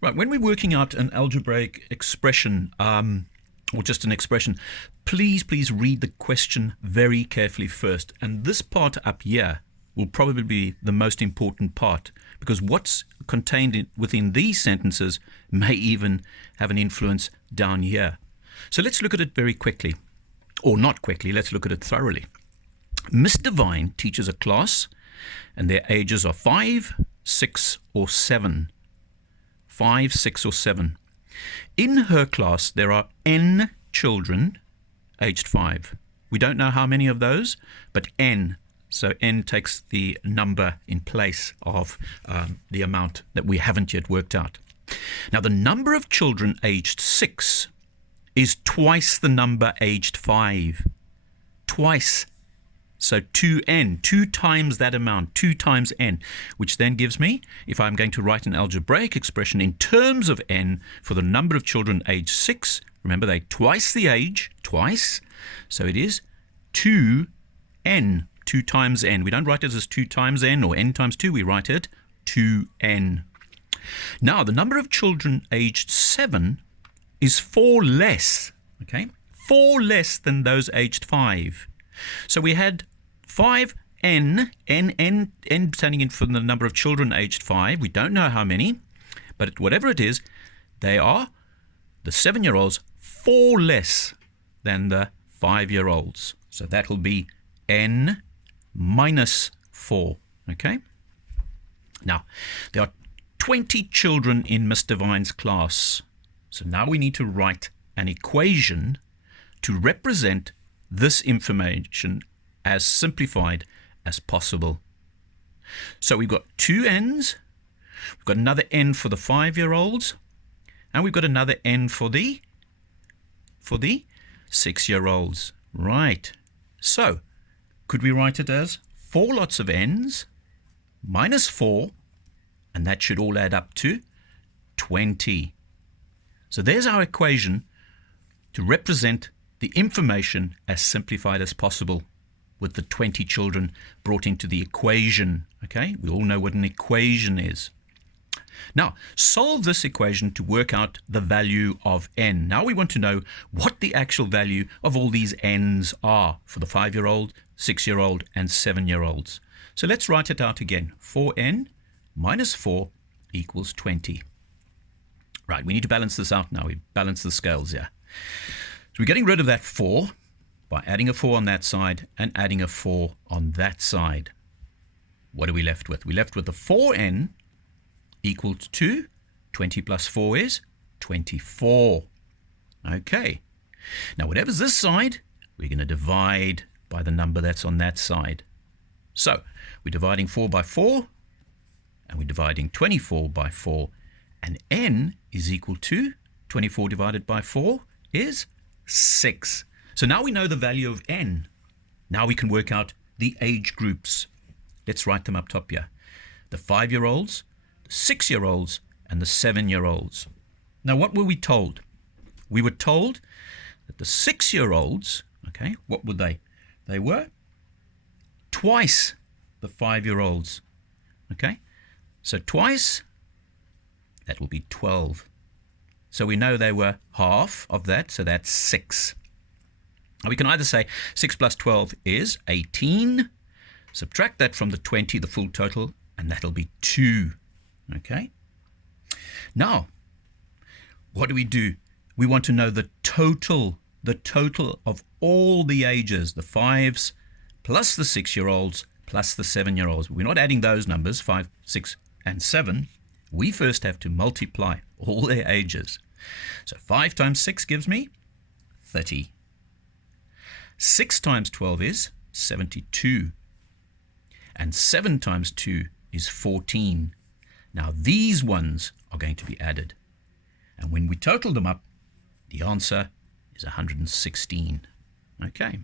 Right, when we're working out an algebraic expression, or just an expression, please read the question very carefully first. And this part up here will probably be the most important part, because what's contained within these sentences may even have an influence down here. So let's look at it very quickly. Or not quickly, let's look at it thoroughly. Miss Devine teaches a class, and their ages are 5, 6, or 7. 5, 6, or 7. In her class, there are n children aged 5. We don't know how many of those, but n. So n takes the number in place of the amount that we haven't yet worked out. Now, the number of children aged 6 is twice the number aged 5. Twice. So 2n, 2 times that amount, 2 times n, which then gives me, if I'm going to write an algebraic expression in terms of n for the number of children aged 6, remember they twice the age, twice, so it is 2n, 2 times n. We don't write it as 2 times n or n times 2, we write it 2n. Now, the number of children aged 7 is 4 less, okay? 4 less than those aged 5. So we had 5n, n standing in for the number of children aged 5. We don't know how many, but whatever it is, they are, the 7-year-olds, 4 less than the 5-year-olds. So that will be n minus 4, okay? Now, there are 20 children in Miss Devine's class. So now we need to write an equation to represent this information as simplified as possible. So we've got 2 n's, we've got another n for the 5-year-olds, and we've got another n for the 6-year-olds. Right. So could we write it as 4 lots of n's minus 4, and that should all add up to 20. So there's our equation to represent the information as simplified as possible, with the 20 children brought into the equation. Okay, we all know what an equation is. Now, solve this equation to work out the value of n. Now we want to know what the actual value of all these n's are for the 5-year-old, 6-year-old, and 7-year-olds. So let's write it out again. 4n minus 4 equals 20. Right, we need to balance this out now. We balance the scales here. So we're getting rid of that 4 by adding a 4 on that side and adding a 4 on that side. What are we left with? We're left with the 4n equals to 20 plus 4 is 24. Okay. Now, whatever's this side, we're going to divide by the number that's on that side. So we're dividing 4 by 4, and we're dividing 24 by 4. And n is equal to 24 divided by 4 is 6. So now we know the value of n. Now we can work out the age groups. Let's write them up top here. The 5-year-olds, the 6-year-olds, and the 7-year-olds. Now, what were we told? We were told that the 6-year-olds, okay, what were they? They were twice the 5-year-olds, okay? So twice, that will be 12. So we know they were half of that, so that's 6. Now we can either say 6 plus 12 is 18, subtract that from the 20, the full total, and that'll be 2. Okay? Now, what do? We want to know the total of all the ages, the 5s plus the 6-year-olds plus the 7-year-olds. We're not adding those numbers, 5, 6, and 7. We first have to multiply all their ages. So 5 times 6 gives me 30. 6 times 12 is 72. And 7 times 2 is 14. Now these ones are going to be added. And when we total them up, the answer is 116. Okay.